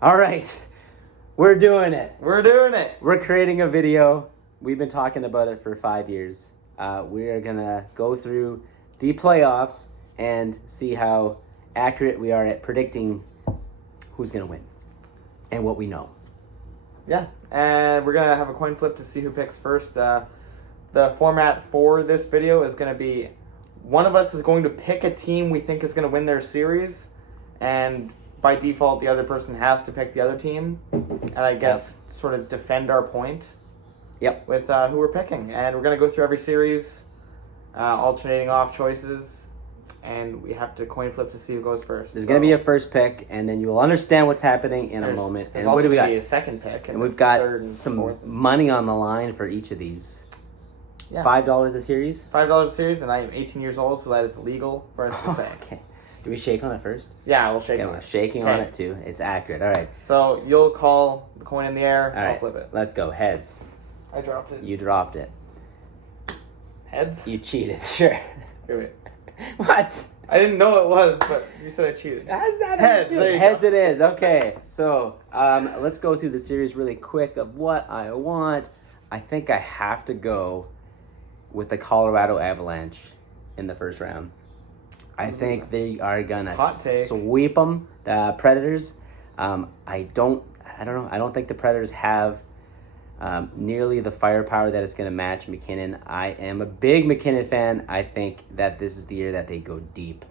All right. We're doing it. We're creating a video. We've been talking about it for 5 years. We are going to go through the playoffs and see how accurate we are at predicting who's going to win and what we know. Yeah, and we're going to have a coin flip to see who picks first. The format for this video is going to be one of us is going to pick a team we think is going to win their series, and by default, the other person has to pick the other team, and I guess sort of defend our point. With who we're picking, and we're going to go through every series, alternating off choices, and we have to coin flip to see who goes first. There's going to be a first pick, and then you will understand what's happening in a moment. There's also going to be a second pick, and we've got some money on the line for each of these. Yeah. $5 a series? $5 a series, and I am 18 years old, so that is legal for us to say. Okay. Do we shake on it first? Yeah, we'll shake on it. it. Shaking on it, too. It's accurate. All right. So you'll call the coin in the air, All right. I'll flip it. Let's go. Heads. I dropped it. You dropped it. Heads? You cheated. Sure. Wait. What? I didn't know it was, but you said I cheated. How's that? Heads. Heads it is. Okay. So let's go through the series really quick of what I want. I think I have to go with the Colorado Avalanche in the first round. I think they are gonna sweep them, the Predators. I don't know. I don't think the Predators have nearly the firepower that it's gonna match McKinnon. I am a big McKinnon fan. I think that this is the year that they go deep,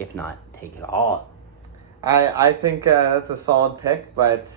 if not take it all. I think that's a solid pick, but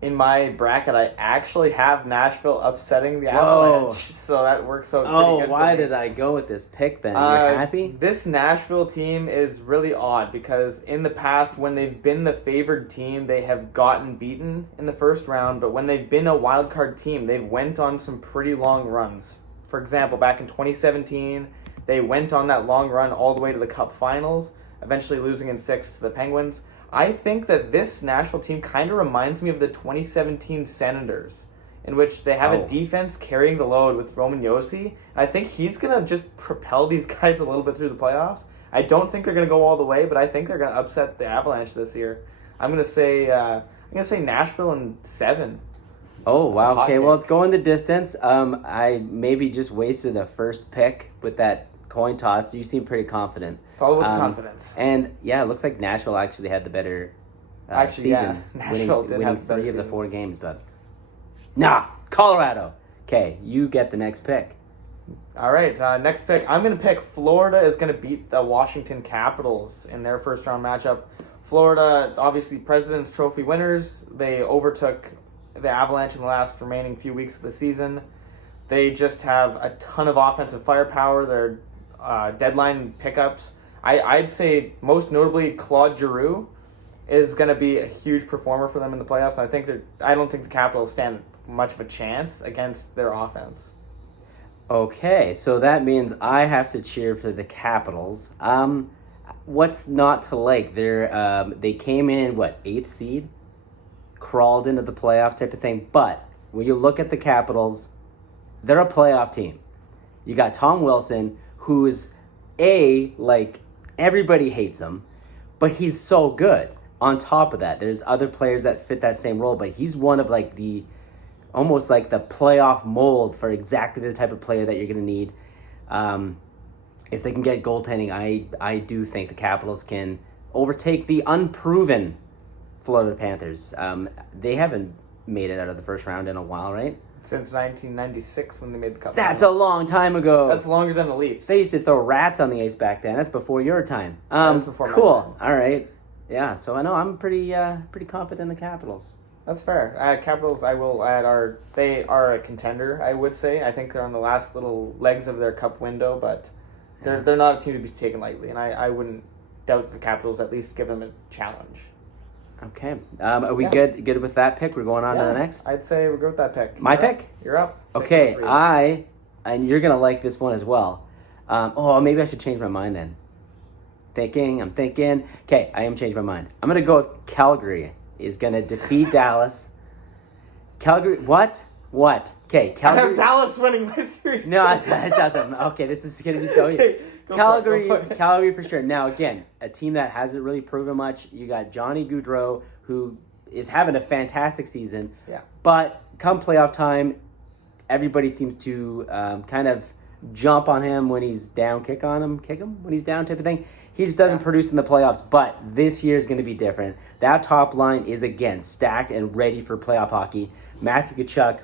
in my bracket, I actually have Nashville upsetting the Avalanche, so that works out pretty good for me. Why did I go with this pick then? You're happy? This Nashville team is really odd because in the past, when they've been the favored team, they have gotten beaten in the first round, but when they've been a wild card team, they've went on some pretty long runs. For example, back in 2017, they went on that long run all the way to the Cup Finals, eventually losing in 6 to the Penguins. I think that this Nashville team kind of reminds me of the 2017 Senators, in which they have a defense carrying the load with Roman Josi. I think he's going to just propel these guys a little bit through the playoffs. I don't think they're going to go all the way, but I think they're going to upset the Avalanche this year. I'm going to say Nashville in 7. Oh, wow. Okay, well, it's going the distance. I maybe just wasted a first pick with that coin toss. You seem pretty confident. It's all about confidence. And yeah, it looks like Nashville actually had the better season, winning 3 of the 4 games. But Colorado. Okay, you get the next pick. All right, next pick. I'm going to pick Florida is going to beat the Washington Capitals in their first round matchup. Florida, obviously President's Trophy winners. They overtook the Avalanche in the last remaining few weeks of the season. They just have a ton of offensive firepower. They're deadline pickups. I'd say most notably Claude Giroux is going to be a huge performer for them in the playoffs. I don't think the Capitals stand much of a chance against their offense. Okay, so that means I have to cheer for the Capitals. What's not to like? They came in 8th seed, crawled into the playoff type of thing. But when you look at the Capitals, they're a playoff team. You got Tom Wilson, who's everybody hates him, but he's so good. On top of that, there's other players that fit that same role, but he's one of almost like the playoff mold for exactly the type of player that you're going to need. If they can get goaltending, I do think the Capitals can overtake the unproven Florida Panthers. They haven't made it out of the first round in a while, right? Since 1996 when they made the Cup. That's a long time ago. That's longer than the Leafs. They used to throw rats on the ice back then. That's before your time. That was before my time. All right. Yeah, so I know I'm pretty confident in the Capitals. That's fair. Capitals, I will add, they are a contender, I would say. I think they're on the last little legs of their Cup window, but they're not a team to be taken lightly, and I wouldn't doubt the Capitals at least give them a challenge. Okay. Are we good with that pick? We're going on to the next? I'd say we're good with that pick. My pick? You're up. Okay, and you're going to like this one as well. Maybe I should change my mind then. I'm thinking. Okay, I am changing my mind. I'm going to go with Calgary is going to defeat Dallas. Calgary, what? Okay, Calgary. I have Dallas winning my series. No, it doesn't. Okay, this is going to be so easy. Calgary for sure. Now, again, a team that hasn't really proven much. You got Johnny Gaudreau, who is having a fantastic season. Yeah. But come playoff time, everybody seems to kind of jump on him when he's down, kick him when he's down type of thing. He just doesn't produce in the playoffs, but this year is going to be different. That top line is, again, stacked and ready for playoff hockey. Matthew Tkachuk,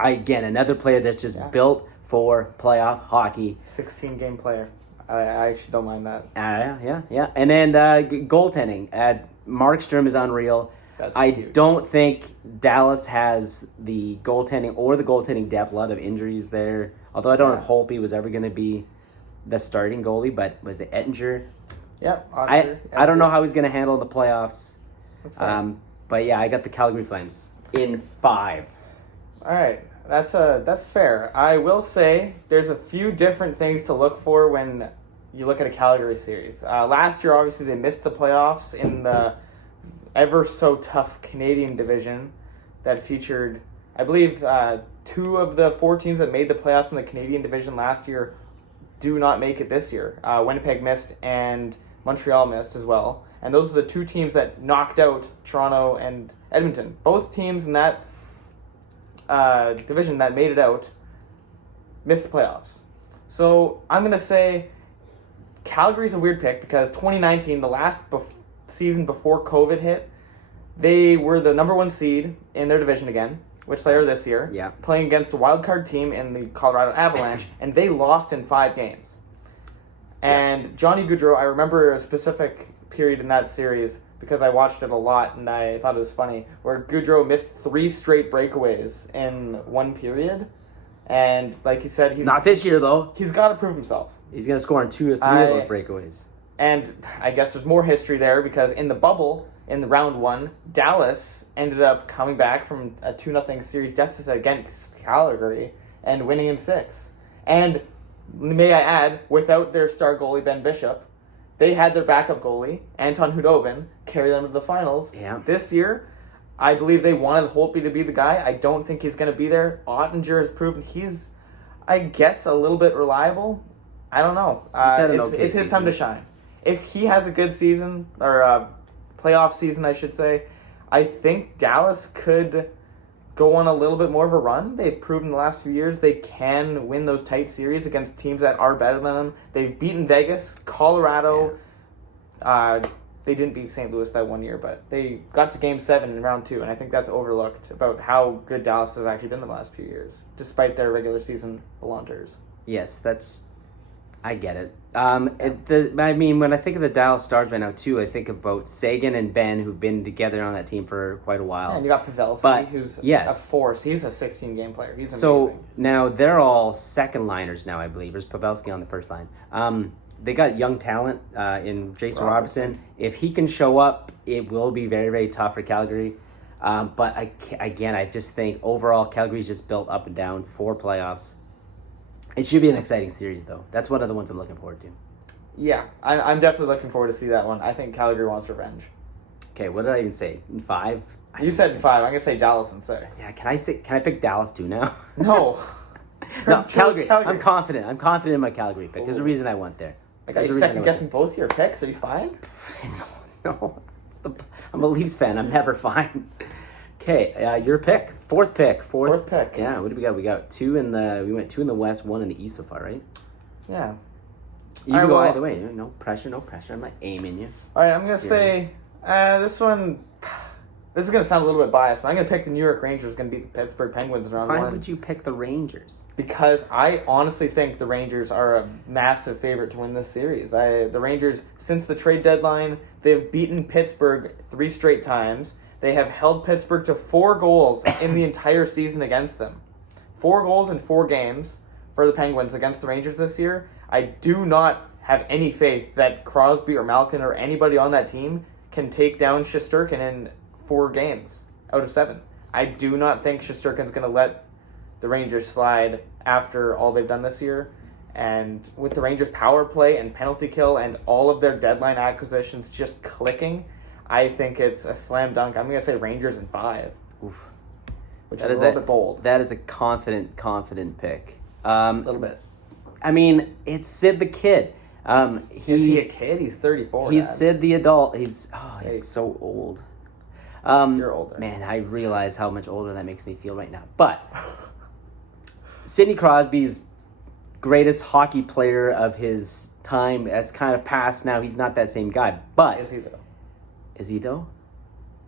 again, another player that's just built for playoff hockey. 16-game player. I actually don't mind that. Yeah. And then goaltending. Markstrom is unreal. I don't think Dallas has the goaltending depth. A lot of injuries there. Although I don't know if Holtby was ever going to be the starting goalie, but was it Ettinger? Yep. I don't know how he's going to handle the playoffs. That's fine. But yeah, I got the Calgary Flames in 5. All right. That's fair. I will say there's a few different things to look for when you look at a Calgary series. Last year, obviously, they missed the playoffs in the ever so tough Canadian division that featured, I believe, 2 of the 4 teams that made the playoffs in the Canadian division last year do not make it this year. Winnipeg missed and Montreal missed as well. And those are the 2 teams that knocked out Toronto and Edmonton. Both teams in that division that made it out missed the playoffs. So I'm going to say Calgary's a weird pick because 2019, the last season before COVID hit, they were the number 1 seed in their division again, which they are this year, playing against a wild card team in the Colorado Avalanche, and they lost in 5 games. And Johnny Gaudreau, I remember a specific period in that series because I watched it a lot and I thought it was funny, where Gaudreau missed 3 straight breakaways in one period. And like he said, he's not this year though. He's got to prove himself. He's going to score in 2 or 3 of those breakaways. And I guess there's more history there because in the bubble, in the round 1, Dallas ended up coming back from a 2-0 series deficit against Calgary and winning in 6. And may I add, without their star goalie Ben Bishop, they had their backup goalie, Anton Hudobin, carry them to the finals. Yeah. This year, I believe they wanted Holtby to be the guy. I don't think he's going to be there. Ottinger has proven he's, I guess, a little bit reliable. I don't know. It's his time to shine. If he has a good season, or a playoff season, I should say, I think Dallas could go on a little bit more of a run. They've proven the last few years they can win those tight series against teams that are better than them. They've beaten Vegas, Colorado. They didn't beat St. Louis that one year, but they got to Game 7 in round 2, and I think that's overlooked about how good Dallas has actually been the last few years, despite their regular season blunders. Yes, I get it. I mean, when I think of the Dallas Stars right now, too, I think about Sagan and Ben, who've been together on that team for quite a while. Yeah, and you got Pavelski, who's a force. He's a 16-game player. He's amazing. So now they're all second-liners now, I believe. There's Pavelski on the first line. They got young talent in Jason Robertson. If he can show up, it will be very, very tough for Calgary. But I just think overall Calgary's just built up and down for playoffs. It should be an exciting series, though. That's one of the ones I'm looking forward to. Yeah, I'm definitely looking forward to see that one. I think Calgary wants revenge. Okay, what did I even say? In 5? You said in 5. I'm gonna say Dallas in 6. Yeah, can I pick Dallas too now? No. No, Calgary. I'm confident. I'm confident in my Calgary pick. There's a reason I went there. Are you second guessing both your picks? Are you fine? No. I'm a Leafs fan. I'm never fine. Okay, your pick. Fourth pick. Yeah, what do we got? We got 2 in the. We went 2 in the West, 1 in the East so far, right? Yeah. You can go either way. No pressure. I'm not aiming you. All right, I'm gonna say this one. This is gonna sound a little bit biased, but I'm gonna pick the New York Rangers. Going to beat the Pittsburgh Penguins in round 1. Why would you pick the Rangers? Because I honestly think the Rangers are a massive favorite to win this series. The Rangers, since the trade deadline, they've beaten Pittsburgh 3 straight times. They have held Pittsburgh to 4 goals in the entire season against them. 4 goals in 4 games for the Penguins against the Rangers this year. I do not have any faith that Crosby or Malkin or anybody on that team can take down Shesterkin in 4 games out of 7. I do not think Shesterkin's going to let the Rangers slide after all they've done this year. And with the Rangers' power play and penalty kill and all of their deadline acquisitions just clicking, I think it's a slam dunk. I'm going to say Rangers in 5. Oof. Which is a little bit bold. That is a confident pick. A little bit. I mean, it's Sid the Kid. Is he a kid? He's 34. He's Sid the adult. He's so old. You're older. Man, I realize how much older that makes me feel right now. But Sidney Crosby's greatest hockey player of his time. That's kind of past now. He's not that same guy. But Is he though? Is he though?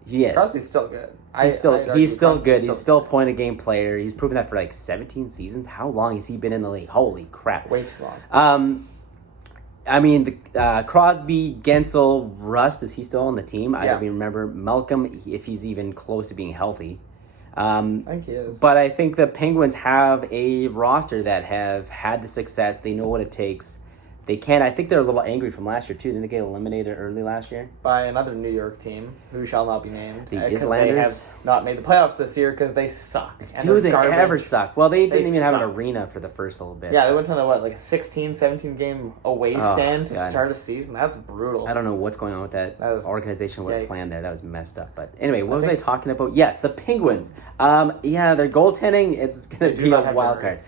He is. Crosby's still good. He's still good. Crosby's He's still a point a game player. He's proven that for like 17 seasons. How long has he been in the league? Holy crap! Way too long. I mean, the Crosby, Gensel, Rust, is he still on the team? I don't even remember. Malcolm, if he's even close to being healthy. I think he is. But I think the Penguins have a roster that have had the success. They know what it takes. They can. I think they're a little angry from last year, too. Didn't they get eliminated early last year? By another New York team, who shall not be named. The Islanders. Islanders? They have not made the playoffs this year because they suck. Do they ever suck? Well, they didn't even have an suck. arena for the first little bit. Yeah, they went on a 16, 17 game away stand to start a season. That's brutal. I don't know what's going on with that organization, what plan there. That was messed up. But anyway, what was I talking about? Yes, the Penguins. Yeah, their goaltending, it's going to be a wild card.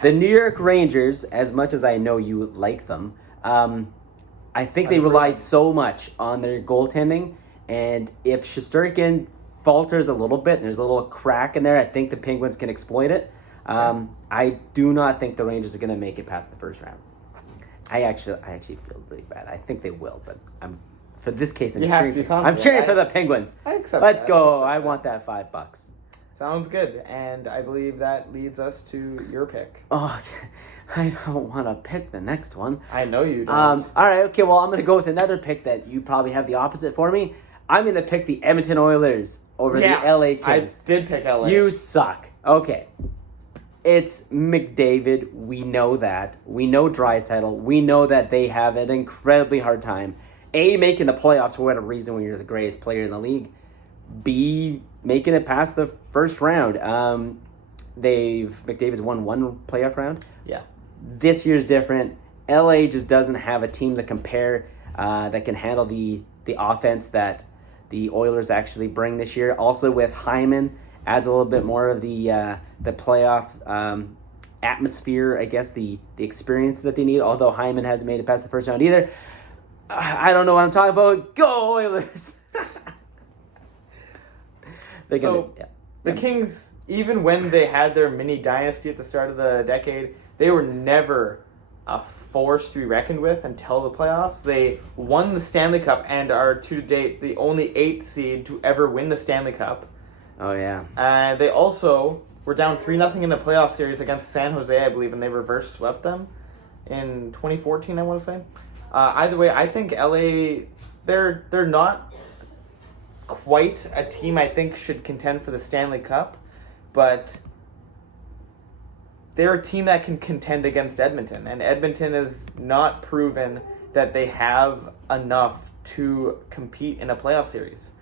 The New York Rangers, as much as I know you like them, I think they rely so much on their goaltending, and if Shesterkin falters a little bit and there's a little crack in there, I think the Penguins can exploit it. I do not think the Rangers are going to make it past the first round. I actually feel really bad. I think they will, but for this case, I'm cheering for the Penguins. I accept Let's that. go. I want that $5. Sounds good, and I believe that leads us to your pick. Oh, I don't want to pick the next one. I know you don't. All right, okay, well, I'm going to go with another pick that you probably have the opposite for me. I'm going to pick the Edmonton Oilers over the LA Kings. I did pick LA. You suck. Okay. It's McDavid. We know that. We know Draisaitl. We know that they have an incredibly hard time. A, making the playoffs for whatever reason when you're the greatest player in the league. B, making it past the first round. McDavid's won one playoff round. Yeah. This year's different. LA just doesn't have a team to compare that can handle the offense that the Oilers actually bring this year. Also with Hyman, adds a little bit more of the playoff atmosphere, I guess, the experience that they need, although Hyman hasn't made it past the first round either. I don't know what I'm talking about. Go Oilers! The Kings, even when they had their mini dynasty at the start of the decade, they were never a force to be reckoned with until the playoffs. They won the Stanley Cup and are, to date, the only 8th seed to ever win the Stanley Cup. Oh, yeah. They also were down 3-0 in the playoff series against San Jose, I believe, and they reverse swept them in 2014, I want to say. Either way, I think LA, they're not quite a team I think should contend for the Stanley Cup, but they're a team that can contend against Edmonton, and Edmonton has not proven that they have enough to compete in a playoff series.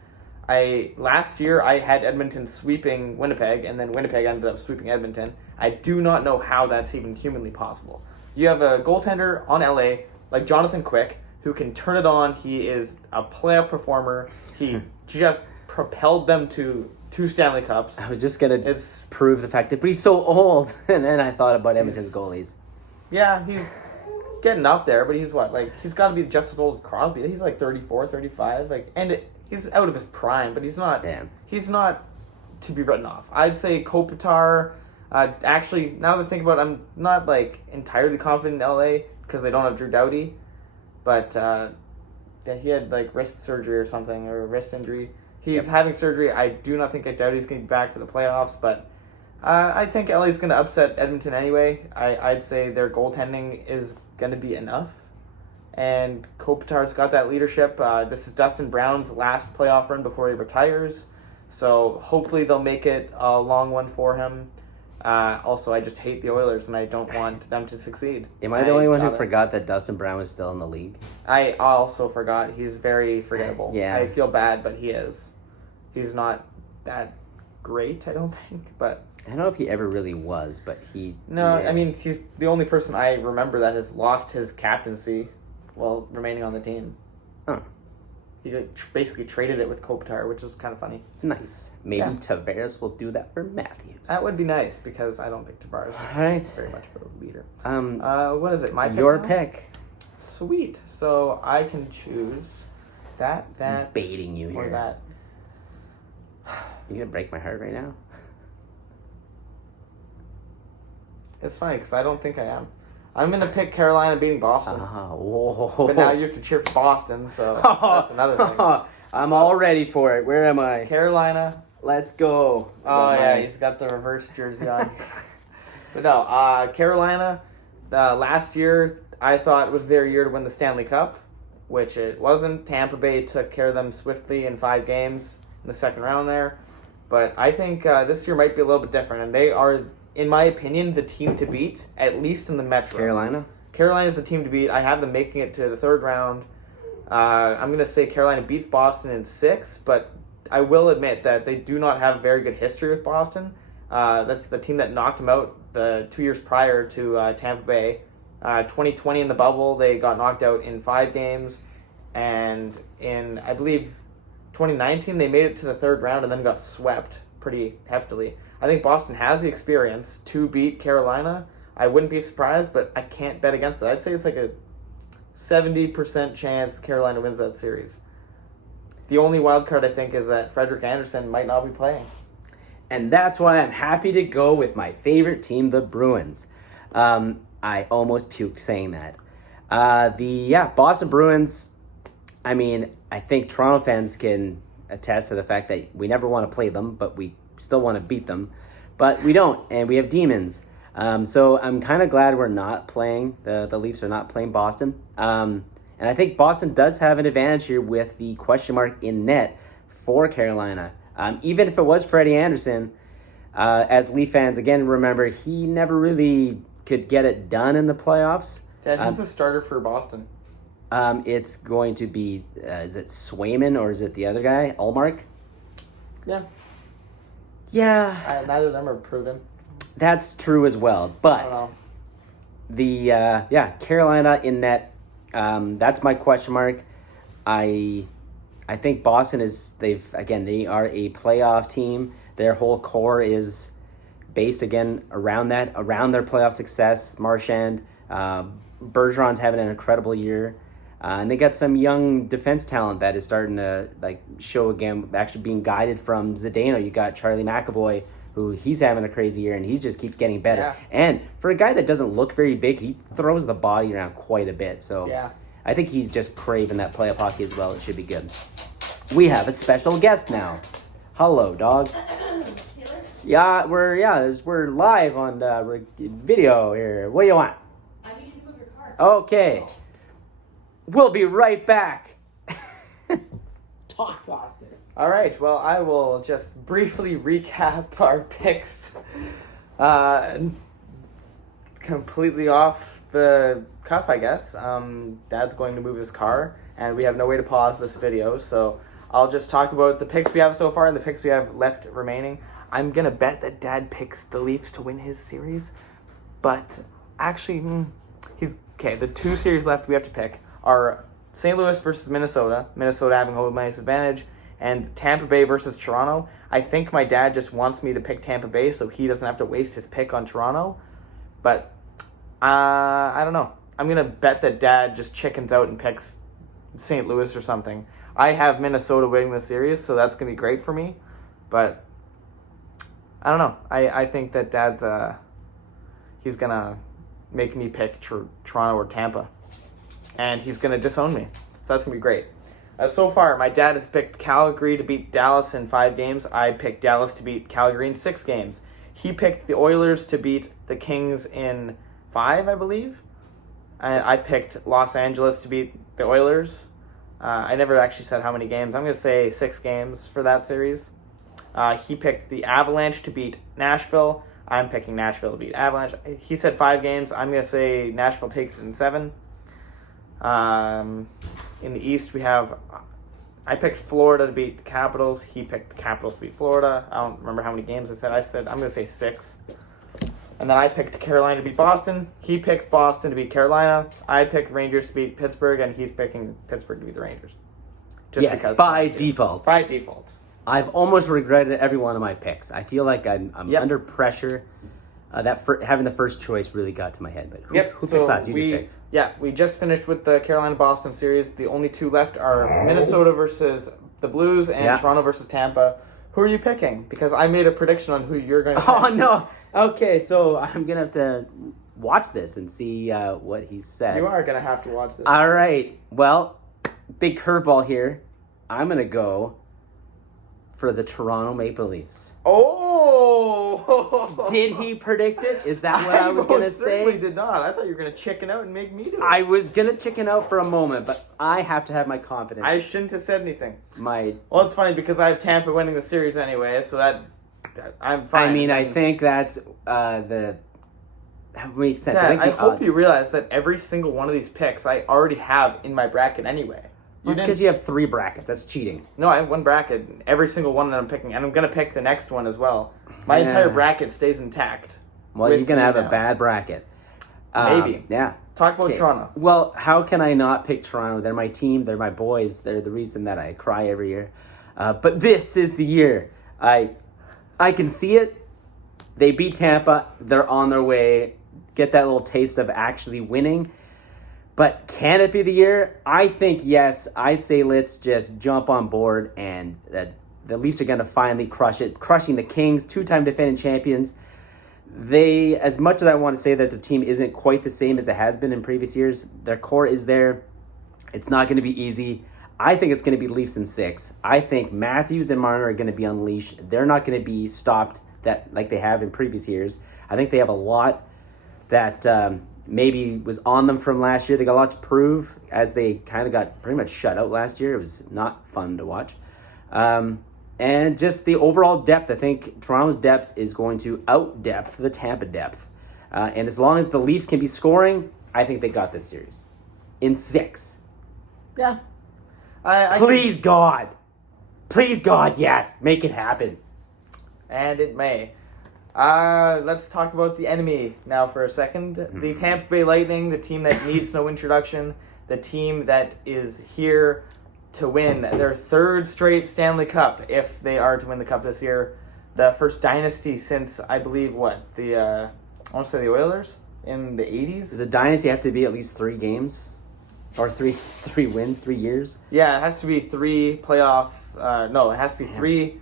Last year I had Edmonton sweeping Winnipeg, and then Winnipeg ended up sweeping Edmonton. I do not know how that's even humanly possible. You have a goaltender on LA like Jonathan Quick, who can turn it on. He is a playoff performer. He just propelled them to 2 Stanley Cups. I was just going to prove the fact that, but he's so old. And then I thought about Edmonton's goalies. Yeah, he's getting up there, but he's he's got to be just as old as Crosby. He's like 34, 35. He's out of his prime, but he's not. Damn. He's not to be written off. I'd say Kopitar. Actually, now that I think about it, I'm not entirely confident in LA because they don't have Drew Doughty, but he had wrist surgery or something, or wrist injury. He's having surgery. I do not think Doughty's going to be back for the playoffs, but I think LA's going to upset Edmonton anyway. I'd say their goaltending is going to be enough. And Kopitar's got that leadership. This is Dustin Brown's last playoff run before he retires. So hopefully they'll make it a long one for him. Also, I just hate the Oilers, and I don't want them to succeed. Am I the only one who forgot that Dustin Brown was still in the league? I also forgot. He's very forgettable. Yeah. I feel bad, but he is. He's not that great, I don't think, but... I don't know if he ever really was, but he... No, yeah. I mean, he's the only person I remember that has lost his captaincy while remaining on the team. Oh. He basically traded it with Kopitar, which was kind of funny. Nice. Maybe Tavares will do that for Matthews. That would be nice, because I don't think Tavares is very much of a leader. What is it? My pick Your now? pick. Sweet. So I can choose that, I'm baiting you or here. that. You gonna break my heart right now? It's funny because I don't think I am. I'm going to pick Carolina beating Boston. Whoa. But now you have to cheer for Boston, so that's another thing. I'm all ready for it. Where am I? Carolina. Let's go. Oh, yeah, he's got the reverse jersey on. But no, Carolina, last year, I thought was their year to win the Stanley Cup, which it wasn't. Tampa Bay took care of them swiftly in 5 games in the second round there. But I think this year might be a little bit different, and they are, in my opinion, the team to beat, at least in the Metro. Carolina's the team to beat. I have them making it to the third round. I'm going to say Carolina beats Boston in 6, but I will admit that they do not have very good history with Boston. That's the team that knocked them out the 2 years prior to Tampa Bay. 2020 in the bubble, they got knocked out in 5 games. And in, I believe, 2019, they made it to the third round and then got swept pretty heftily. I think Boston has the experience to beat Carolina. I wouldn't be surprised, but I can't bet against it. I'd say it's like a 70% chance Carolina wins that series. The only wild card, I think, is that Frederik Andersen might not be playing. And that's why I'm happy to go with my favorite team, the Bruins. I almost puked saying that. Boston Bruins, I mean, I think Toronto fans can attest to the fact that we never want to play them, but we still want to beat them. But we don't, and we have demons. So I'm kind of glad we're not playing, the Leafs are not playing Boston. And I think Boston does have an advantage here with the question mark in net for Carolina. Even if it was Freddie Andersen, as Leaf fans, again, remember, he never really could get it done in the playoffs. Dad, who's the starter for Boston? It's going to be, is it Swayman or is it the other guy, Ullmark? Yeah. Yeah. Neither of them are proven. That's true as well. But Carolina in net, that's my question mark. I think Boston they are a playoff team. Their whole core is based again around their playoff success. Marchand, Bergeron's having an incredible year. And they got some young defense talent that is starting to show again, actually being guided from Zdeno. You got Charlie McAvoy, who he's having a crazy year, and he just keeps getting better. Yeah. And for a guy that doesn't look very big, he throws the body around quite a bit. So yeah. I think he's just craving that playoff hockey as well. It should be good. We have a special guest now. Hello, dog. Yeah, we're live on video here. What do you want? I need you to move your car. Okay. We'll be right back. Talk, Boston. All right, well, I will just briefly recap our picks. Completely off the cuff, I guess. Dad's going to move his car, and we have no way to pause this video, so I'll just talk about the picks we have so far and the picks we have left remaining. I'm going to bet that Dad picks the Leafs to win his series, but actually, the 2 series left we have to pick are St. Louis versus Minnesota having a home ice advantage, and Tampa Bay versus Toronto. I think my dad just wants me to pick Tampa Bay so he doesn't have to waste his pick on Toronto, but I don't know. I'm going to bet that Dad just chickens out and picks St. Louis or something. I have Minnesota winning the series, so that's going to be great for me, but I don't know. I think that Dad's he's going to make me pick Toronto or Tampa. And he's going to disown me. So that's going to be great. So far, my dad has picked Calgary to beat Dallas in 5 games. I picked Dallas to beat Calgary in 6 games. He picked the Oilers to beat the Kings in 5, I believe. And I picked Los Angeles to beat the Oilers. I never actually said how many games. I'm going to say 6 games for that series. He picked the Avalanche to beat Nashville. I'm picking Nashville to beat Avalanche. He said 5 games. I'm going to say Nashville takes it in 7. In the East, I picked Florida to beat the Capitals. He picked the Capitals to beat Florida. I don't remember how many games I said I'm going to say 6. And then I picked Carolina to beat Boston. He picks Boston to beat Carolina. I picked Rangers to beat Pittsburgh, and he's picking Pittsburgh to beat the Rangers. Yes, by default. By default. I've almost regretted every one of my picks. I feel like I'm under pressure. Having the first choice really got to my head. But who picked last? You just picked. Yeah, we just finished with the Carolina-Boston series. The only 2 left are Minnesota versus the Blues and Toronto versus Tampa. Who are you picking? Because I made a prediction on who you're going to pick. Oh, no. Okay, so I'm going to have to watch this and see what he said. You are going to have to watch this. All right. Well, big curveball here. I'm going to go for the Toronto Maple Leafs. Oh! Did he predict it? Is that what I was going to say? I certainly did not. I thought you were going to chicken out and make me do it. I was going to chicken out for a moment, but I have to have my confidence. I shouldn't have said anything. Well, it's funny because I have Tampa winning the series anyway, so that I'm fine. I mean, I think that's that makes sense. Dad, I hope odds. you realize that every single one of these picks I already have in my bracket anyway. It's because you have 3 brackets. That's cheating. No, I have 1 bracket. Every single one that I'm picking. And I'm going to pick the next one as well. My entire bracket stays intact. Well, you're going to have a bad bracket. Maybe. Yeah. Talk about Toronto. Well, how can I not pick Toronto? They're my team. They're my boys. They're the reason that I cry every year. But this is the year. I can see it. They beat Tampa. They're on their way. Get that little taste of actually winning. But can it be the year? I think yes. I say let's just jump on board, and the Leafs are going to finally crush it, crushing the Kings, 2-time defending champions. They, as much as I want to say that the team isn't quite the same as it has been in previous years, their core is there. It's not going to be easy. I think it's going to be Leafs in 6. I think Matthews and Marner are going to be unleashed. They're not going to be stopped like they have in previous years. I think they have a lot that maybe was on them from last year. They got a lot to prove as they kind of got pretty much shut out last year. It was not fun to watch. And just the overall depth, I think Toronto's depth is going to out-depth the Tampa depth. And as long as the Leafs can be scoring, I think they got this series. In 6. Yeah. Please, God. Please, God, yes. Make it happen. And it may. Let's talk about the enemy now for a second. The Tampa Bay Lightning, the team that needs no introduction, the team that is here to win their 3rd straight Stanley Cup if they are to win the Cup this year. The first dynasty since, I believe, I want to say the Oilers in the 80s? Does a dynasty have to be at least 3 games? Or 3 wins, 3 years? Yeah, it has to be 3 playoff... it has to be 3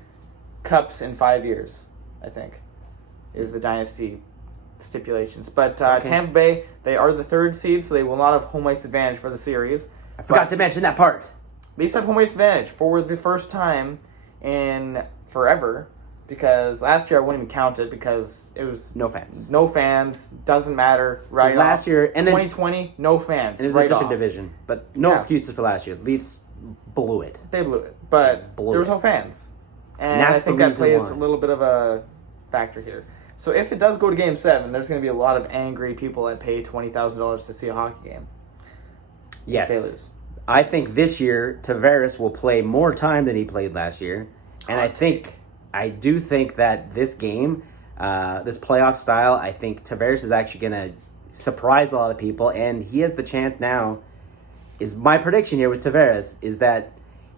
Cups in 5 years, I think, is the dynasty stipulations. But Tampa Bay, they are the 3rd seed, so they will not have home ice advantage for the series. I forgot to mention that part. Leafs have home ice advantage for the first time in forever, because last year I wouldn't even count it because it was... No fans. No fans, doesn't matter, right so last year... and 2020, no fans, it was right a different off. division, but no excuses for last year. Leafs blew it. They blew it, but there was no fans. And I think that plays a little bit of a factor here. So if it does go to Game 7, there's going to be a lot of angry people that pay $20,000 to see a hockey game. Yes. If they lose. I think this year, Tavares will play more time than he played last year. And I do think that this game, this playoff style, I think Tavares is actually going to surprise a lot of people. And he has the chance now, is my prediction here with Tavares, is that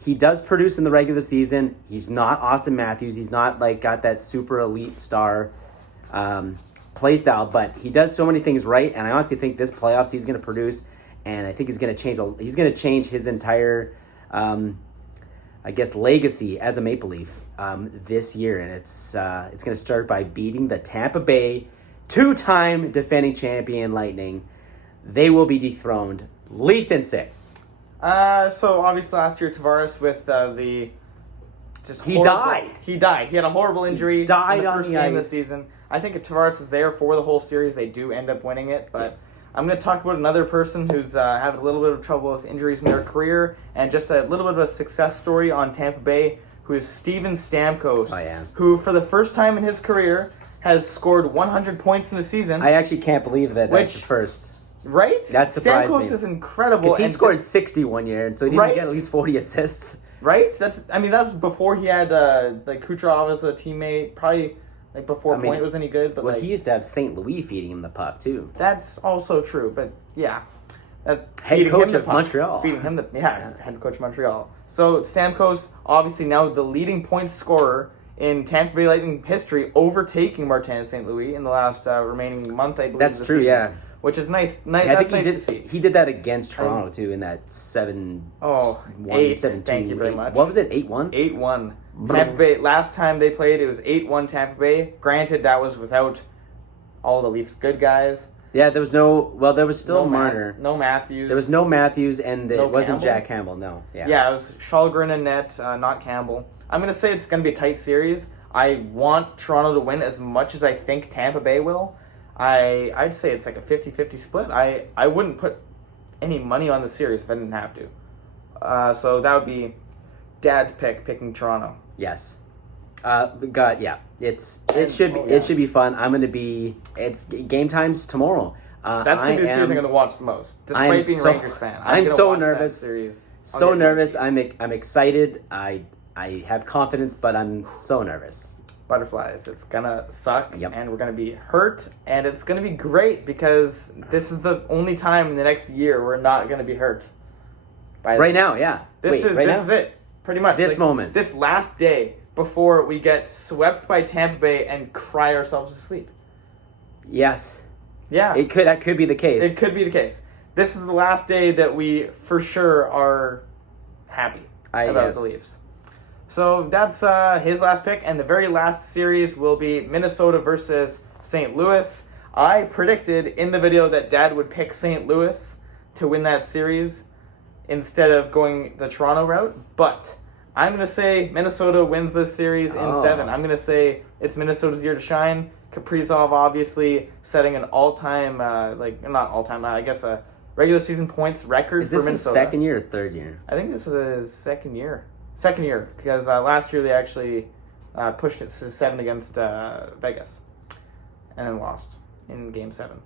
he does produce in the regular season. He's not Austin Matthews. He's not got that super elite star play style, but he does so many things right. And I honestly think this playoffs he's going to produce, and I think he's going to change his entire, legacy as a Maple Leaf this year. And it's going to start by beating the Tampa Bay 2-time defending champion Lightning. They will be dethroned. Leafs in 6. So obviously last year Tavares with he died. He died. He had a horrible injury. He died in the on first the game of ice. the season. I think if Tavares is there for the whole series, they do end up winning it. But I'm going to talk about another person who's having a little bit of trouble with injuries in their career, and just a little bit of a success story on Tampa Bay, who is Steven Stamkos. Oh, yeah. Who, for the first time in his career, has scored 100 points in the season. I actually can't believe that's the first. Right? That surprised me. Stamkos is incredible. Because he scored 60 one year, and so he didn't get at least 40 assists. Right? That was before he had Kucherov as a teammate. Probably before Point was any good. But he used to have St. Louis feeding him the puck too. That's also true. But yeah, head coach of Montreal. Feeding him head coach of Montreal. So Stamkos, obviously now the leading point scorer in Tampa Bay Lightning history, overtaking Martin St. Louis in the last remaining month, I believe. That's true, yeah. Which is nice. I think to see. He did that against Toronto, too, in that 7-1, 8. 7-2. Thank you very much. What was it, 8-1? 8-1. Tampa Bay, last time they played, it was 8-1 Tampa Bay. Granted, that was without all the Leafs good guys. Yeah, there was there was still Marner. No Matthews. There was no Matthews, and it wasn't Campbell? Jack Campbell, no. Yeah, it was Shalgren and net, not Campbell. I'm going to say it's going to be a tight series. I want Toronto to win as much as I think Tampa Bay will. I'd say it's like a 50-50 split. I wouldn't put any money on the series if I didn't have to. So that would be Dad's picking Toronto. Yes. It should be fun. It's game times tomorrow. That's gonna be the series I'm gonna watch the most, despite being a Rangers fan. I'm so nervous. So nervous. I'm excited. I have confidence, but I'm so nervous. Butterflies. It's gonna suck, Yep. and we're gonna be hurt, and it's gonna be great because this is the only time in the next year we're not gonna be hurt. Right now, yeah. This is it. Pretty much. This moment. This last day before we get swept by Tampa Bay and cry ourselves to sleep. Yes. Yeah. That could be the case. It could be the case. This is the last day that we for sure are happy about the Leafs. So that's his last pick, and the very last series will be Minnesota versus St. Louis. I predicted in the video that Dad would pick St. Louis to win that series instead of going the Toronto route, but I'm going to say Minnesota wins this series in 7. I'm going to say it's Minnesota's year to shine. Kaprizov obviously setting an all-time, not all-time, I guess a regular season points record for Minnesota. Is this his second year or third year? I think this is his second year. Second year, because last year they actually pushed it to 7 against Vegas and then lost in Game 7.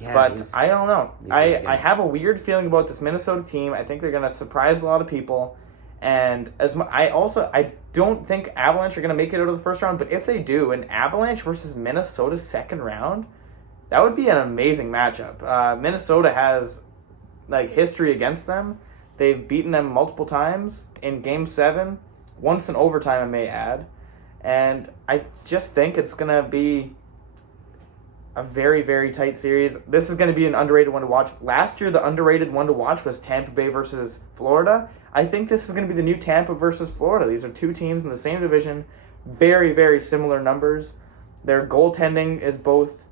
Yeah, but I don't know. I have a weird feeling about this Minnesota team. I think they're going to surprise a lot of people. And I don't think Avalanche are going to make it out of the first round. But if they do, an Avalanche versus Minnesota second round, that would be an amazing matchup. Minnesota has history against them. They've beaten them multiple times in Game 7, once in overtime, I may add. And I just think it's going to be a very, very tight series. This is going to be an underrated one to watch. Last year, the underrated one to watch was Tampa Bay versus Florida. I think this is going to be the new Tampa versus Florida. These are two teams in the same division. Very, very similar numbers. Their goaltending is both...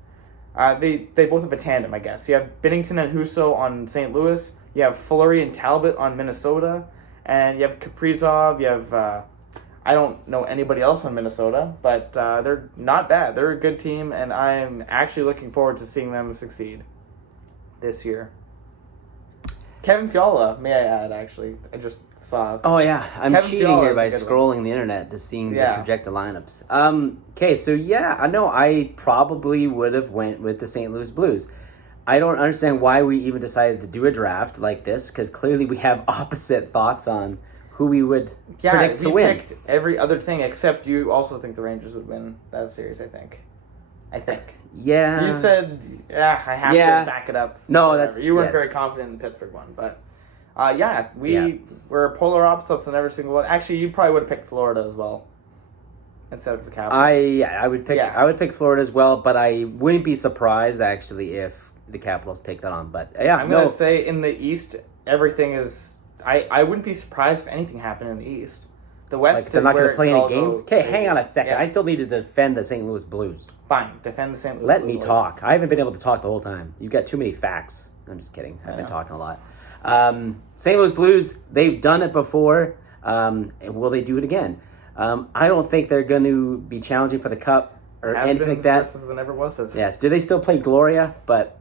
They both have a tandem, I guess. You have Binnington and Husso on St. Louis. You have Fleury and Talbot on Minnesota. And you have Kaprizov. You have... I don't know anybody else on Minnesota, but they're not bad. They're a good team, and I'm actually looking forward to seeing them succeed this year. Kevin Fiala, may I add, actually. I just saw... Oh, yeah. I'm Kevin cheating Fiala here by is a good scrolling the internet to seeing the projected lineups. Okay, so yeah, I know I probably would have went with the St. Louis Blues. I don't understand why we even decided to do a draft like this, because clearly we have opposite thoughts on who we would predict to win. Yeah, we picked every other thing, except you also think the Rangers would win that series, I think. Yeah. You said, I have to back it up. No, that's... You weren't very confident in the Pittsburgh one, but... we're polar opposites on every single one. Actually, you probably would have picked Florida as well instead of the Capitals. I would pick Florida as well, but I wouldn't be surprised, actually, if the Capitals take that on. But, yeah, I'm going to say in the East, everything is... I wouldn't be surprised if anything happened in the East. The West is they're not going to play any games? Okay, hang on a second. Yeah. I still need to defend the St. Louis Blues. Fine, defend the St. Louis Blues. Let me talk. I haven't been able to talk the whole time. You've got too many facts. I'm just kidding. I've been talking a lot. St. Louis Blues, they've done it before. Will they do it again? I don't think they're going to be challenging for the Cup or anything like that. Never was. Yes. Do they still play Gloria? But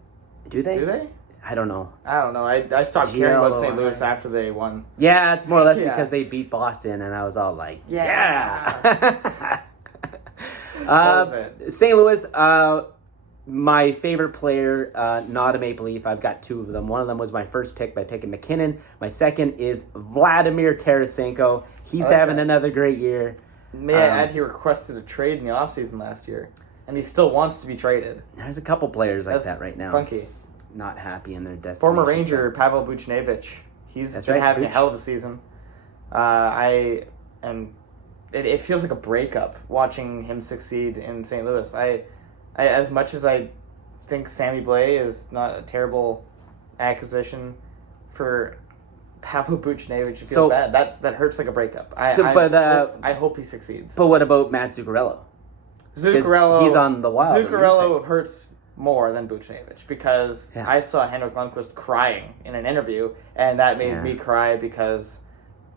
do they? Do they? I don't know. I stopped caring about St. Louis after they won. Yeah, it's more or less because they beat Boston, and I was all like, yeah. St. Louis, my favorite player, not a Maple Leaf. I've got two of them. One of them was my first pick by picking McKinnon. My second is Vladimir Tarasenko. He's having another great year. May I add, he requested a trade in the offseason last year, and he still wants to be traded. There's a couple players like that right now. Funky. Not happy in their destination. Former Ranger Pavel Buchnevich. He's been having a hell of a season. It feels like a breakup watching him succeed in St. Louis. I as much as I think Sammy Blais is not a terrible acquisition for Pavel Buchnevich feels So- bad. That hurts like a breakup. I hope he succeeds. But what about Matt Zuccarello? Zuccarello, he's on the Wild. Zuccarello hurts more than Buchnevich because Yeah. I saw Henrik Lundqvist crying in an interview, and that made me cry because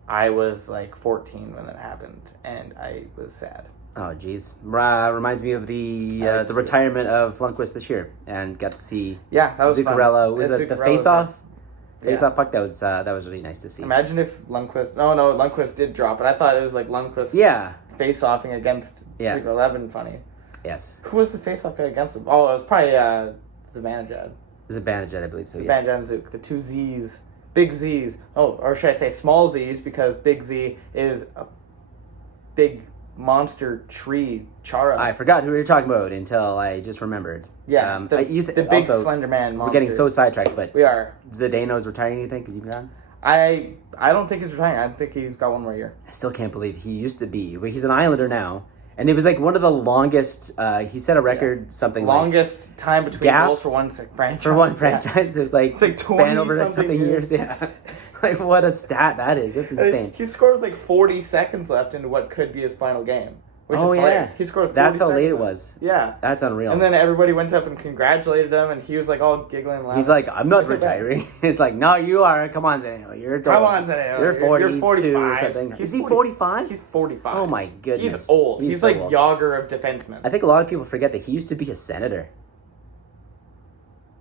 I was like 14 when that happened, and I was sad. Oh, geez. Reminds me of the retirement of Lundqvist this year, and got to see Yeah, that was Zuccarello. fun. Was it the Zuccarello's face-off? Yeah. Face-off puck? That was really nice to see. Imagine if Lundqvist... No, Lundqvist did drop it. I thought it was like Lundqvist Yeah. face-offing against Zuccarello. That would been funny. Yes. Who was the face-off guy against him? Oh, it was probably Zibanejad. Zibanejad, I believe so, Zibanejad yes. and Zook, the two Zs. Big Zs. Oh, or should I say small Zs, because Big Z is a big monster tree, Chara. I forgot who we were talking about until I just remembered. Yeah, the big also, slender man monster. We're getting so sidetracked, but We are. Zdeno's retiring, you think? Is he gone? I don't think he's retiring. I think he's got one more year. I still can't believe he used to be. But he's an Islander now. And it was like one of the longest, he set a record, something Longest time between gap goals for one franchise. for one Yeah. franchise. It was like, It's like span over 20-something something years. Yeah. Like, what a stat that is. It's insane. He scored with like 40 seconds left into what could be his final game. Which is hilarious. He scored 40 That's how late seconds it left. was. Yeah. That's unreal. And then everybody went up and congratulated him, and he was like all giggling and laughing. He's like, I'm not Look at that. retiring. It's like, no, you are. Come on, Zdeno. You're Come on, Zdeno. You're 42 45. or something. Is he 45? He's 45. Oh my goodness. He's old. He's so like old. Yager of defensemen. I think a lot of people forget that he used to be a senator.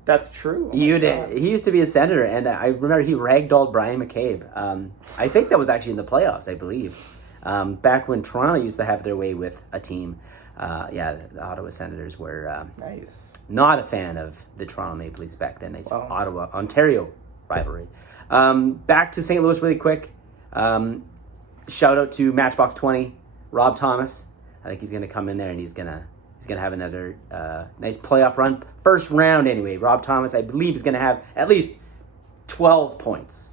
That's true. Oh my God. He used to be a senator, and I remember he ragdolled Brian McCabe. I think that was actually in the playoffs, I believe. Back when Toronto used to have their way with a team. The Ottawa Senators were Nice. not a fan of the Toronto Maple Leafs back then. It's Wow. Ottawa-Ontario rivalry. Back to St. Louis really quick. Shout out to Matchbox 20, Rob Thomas. I think he's going to come in there and he's gonna have another nice playoff run. First round anyway. Rob Thomas, I believe, is going to have at least 12 points.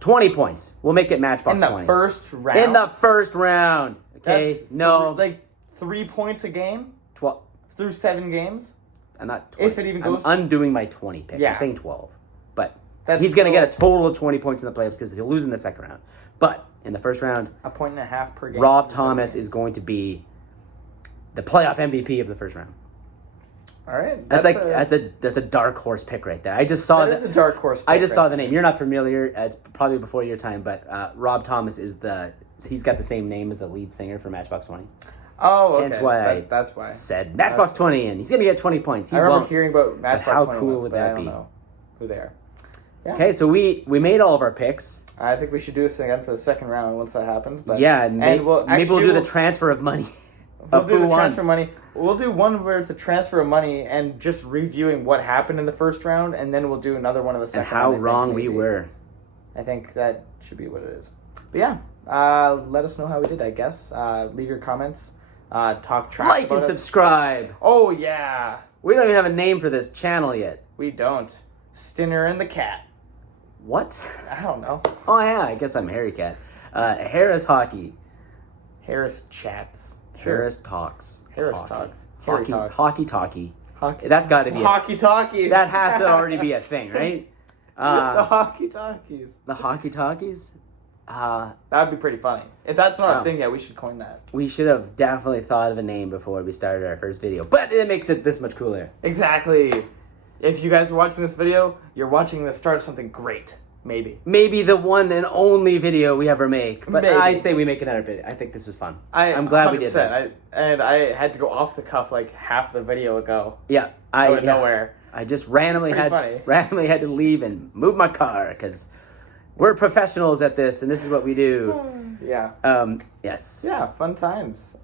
20 points. We'll make it Matchbox In the 20. first round? In the first round. Okay? That's No. like 3 points a game 12. through 7 games? I'm not 20. If it even I'm goes- undoing my 20 pick. Yeah. I'm saying 12. But That's he's going to still get a total of 20 points in the playoffs because he'll lose in the second round. But in the first round, 1.5 per game. Rob through 7 Thomas games. is going to be the playoff MVP of the first round. All right. That's a dark horse pick right there. I just saw That is a dark horse I pick just right saw the name. You're not familiar. It's probably before your time, but Rob Thomas he's got the same name as the lead singer for Matchbox 20. Oh, okay. That's why That's why. said Matchbox 20, and he's going to get 20 points. He I remember won't. hearing about Matchbox how 20 cool once, would but that I don't be? know who they are. Yeah. Okay, so we made all of our picks. I think we should do this again for the second round once that happens. But Yeah, and maybe we'll do the we'll transfer of money. We'll Of do who the won. transfer money. We'll do one where it's the transfer of money and just reviewing what happened in the first round, and then we'll do another one of the second And how round, I think, wrong we maybe. were. I think that should be what it is. But yeah, let us know how we did, I guess. Leave your comments. Talk trash Like about and us. subscribe. Oh, yeah. We don't even have a name for this channel yet. We don't. Stinner and the cat. What? I don't know. Oh, yeah, I guess I'm Harry Cat. Harris Hockey. Harris chats. Harris Talks. Harris Hockey. Talks. Harry Hockey, Talks. Hockey Talkie. Hockey. That's got to be Hockey talkies. That has to already be a thing, right? The hockey talkies. The Hockey Talkies? That would be pretty funny. If that's not Wow. a thing yet, we should coin that. We should have definitely thought of a name before we started our first video. But it makes it this much cooler. Exactly. If you guys are watching this video, you're watching the start of something great. Maybe. Maybe the one and only video we ever make. But Maybe. I say we make another video. I think this was fun. I'm glad we did 100%. this. I had to go off the cuff like half the video ago. Yeah. Out of nowhere. I just randomly Pretty had funny. to leave and move my car because we're professionals at this and this is what we do. Yeah. Yes. Yeah, fun times.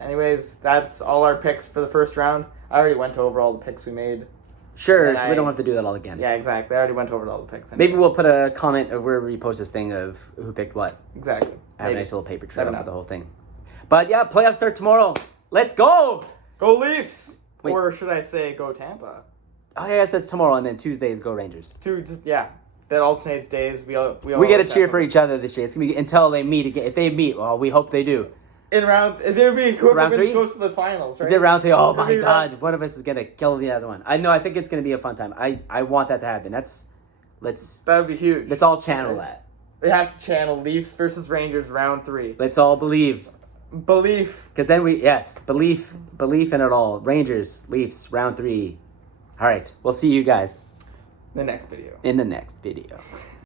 Anyways, that's all our picks for the first round. I already went over all the picks we made. Sure, And so we don't have to do that all again. Yeah, exactly. I already went over all the picks. Maybe we'll put a comment of where we post this thing of who picked what. Exactly. I have Maybe. a nice little paper trail Never for know. the whole thing. But yeah, playoffs start tomorrow. Let's go! Go Leafs! Wait. Or should I say go Tampa? Oh, yes, that's tomorrow, and then Tuesday is go Rangers. Yeah. That alternates days. We We get to always cheer have for each other this year. It's gonna be until they meet again. If they meet, well, we hope they do. in round. There'd be whoever Round wins three? goes to the finals, right? Is it round 3? Oh It'll my be God! One of us is gonna kill the other one. I know. I think it's gonna be a fun time. I want that to happen. That's That would be huge. Let's all channel that. We have to channel Leafs versus Rangers round 3. Let's all believe. Belief. Because then belief in it all. Rangers, Leafs, round 3. All right, we'll see you guys The next video. in the next video.